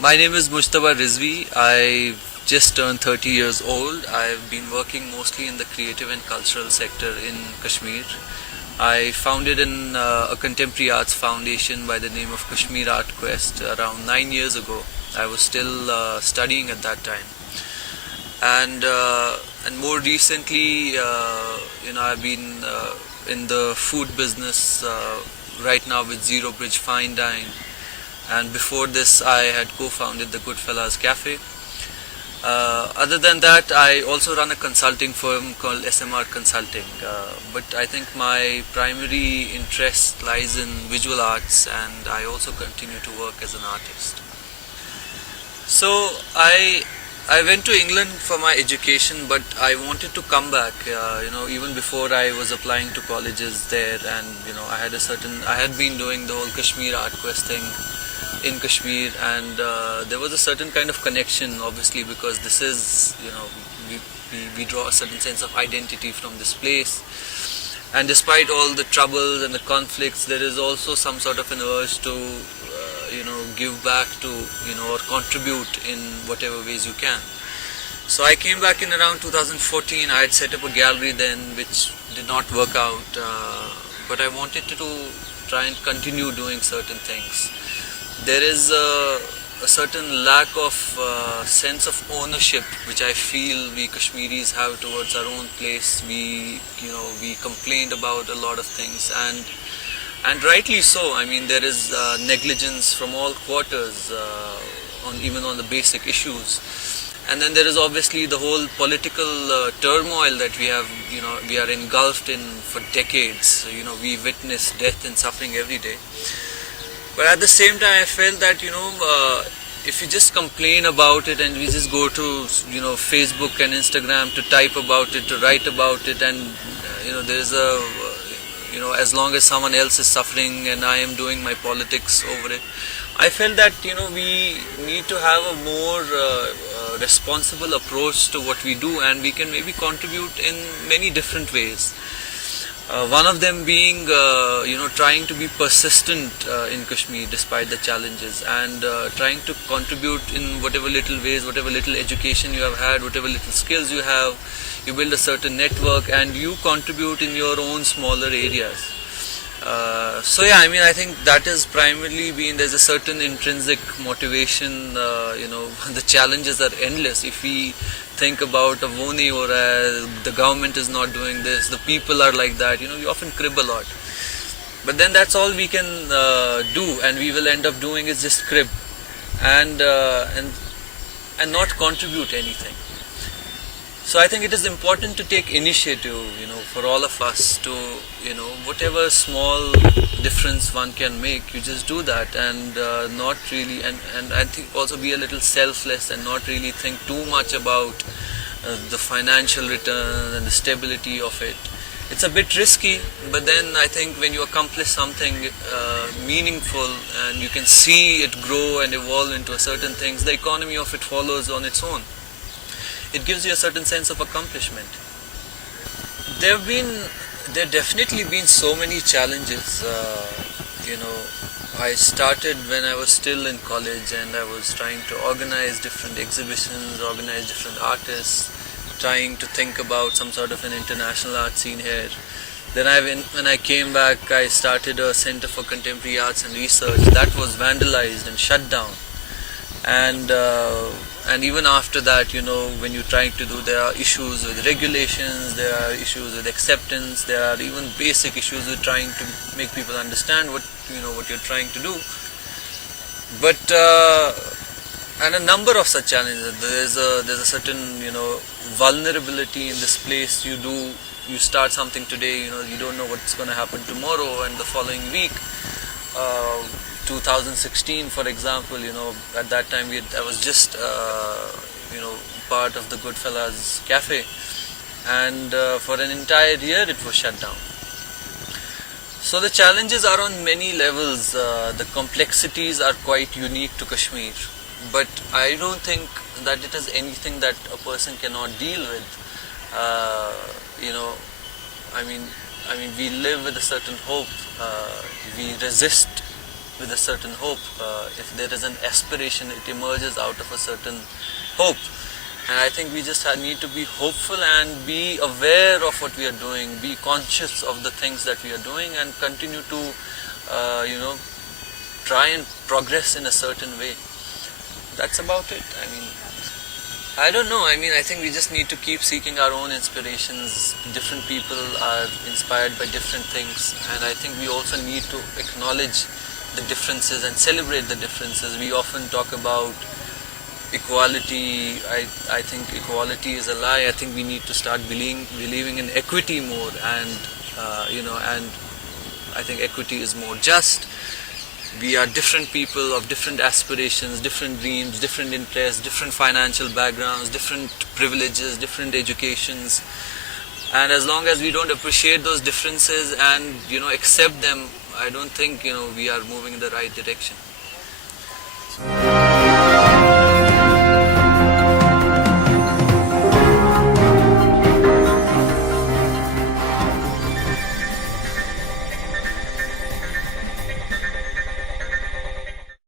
My name is Mujtaba Rizvi. I've just turned 30 years old. I've been working mostly in the creative and cultural sector in Kashmir. I founded a contemporary arts foundation by the name of Kashmir Art Quest around 9 years ago. I was still studying at that time, and more recently, I've been in the food business right now with Zero Bridge Fine Dine, and before this I had co-founded the Goodfellas Cafe. Other than that, I also run a consulting firm called SMR Consulting, but I think my primary interest lies in visual arts, and I also continue to work as an artist. So I went to England for my education, but I wanted to come back. Even before I was applying to colleges there, and I had been doing the whole Kashmir Art Quest thing in Kashmir, and there was a certain kind of connection, obviously, because this is, we draw a certain sense of identity from this place. And despite all the troubles and the conflicts, there is also some sort of an urge to, give back to, or contribute in whatever ways you can. So I came back in around 2014. I had set up a gallery then, which did not work out, but I wanted to try and continue doing certain things. There is a certain lack of sense of ownership which I feel we Kashmiris have towards our own place. We complained about a lot of things, and rightly so. I mean, there is negligence from all quarters, even on the basic issues. And then there is obviously the whole political turmoil that we have. We are engulfed in for decades. We witness death and suffering every day. But at the same time, I felt that if you just complain about it and we just go to Facebook and Instagram to type about it, to write about it, and there's as long as someone else is suffering and I am doing my politics over it, I felt that we need to have a more responsible approach to what we do, and we can maybe contribute in many different ways. One of them being, trying to be persistent in Kashmir despite the challenges, and trying to contribute in whatever little ways, whatever little education you have had, whatever little skills you have. You build a certain network and you contribute in your own smaller areas. I think that has primarily been, there's a certain intrinsic motivation. The challenges are endless. If we think about Avoni or the government is not doing this, the people are like that, we often crib a lot. But then that's all we can do, and we will end up doing is just crib and not contribute anything. So I think it is important to take initiative, for all of us to, whatever small difference one can make, you just do that, and not really, and I think also be a little selfless and not really think too much about the financial return and the stability of it. It's a bit risky, but then I think when you accomplish something meaningful and you can see it grow and evolve into certain things, the economy of it follows on its own. It gives you a certain sense of accomplishment. There definitely been so many challenges. I started when I was still in college, and I was trying to organize different exhibitions, organize different artists, trying to think about some sort of an international art scene here. Then when I came back, I started a Center for Contemporary Arts and Research that was vandalized and shut down. And even after that, when you're trying to do, there are issues with regulations, there are issues with acceptance, there are even basic issues with trying to make people understand what you're trying to do. But and a number of such challenges. There's a certain vulnerability in this place. You start something today, you don't know what's going to happen tomorrow and the following week. 2016, for example, at that time I was just part of the Goodfellas Cafe, and for an entire year it was shut down. So the challenges are on many levels. The complexities are quite unique to Kashmir, but I don't think that it is anything that a person cannot deal with. I mean, we live with a certain hope. We resist with a certain hope. If there is an aspiration, it emerges out of a certain hope. And I think we just need to be hopeful and be aware of what we are doing, be conscious of the things that we are doing, and continue to, try and progress in a certain way. That's about it. I mean, I don't know. I mean, I think we just need to keep seeking our own inspirations. Different people are inspired by different things, and I think we also need to acknowledge the differences and celebrate the differences. We often talk about equality. I think equality is a lie. I think we need to start believing in equity more, and and I think equity is more just. We are different people of different aspirations, different dreams, different interests, different financial backgrounds, different privileges, different educations. And as long as we don't appreciate those differences and accept them, I don't think we are moving in the right direction.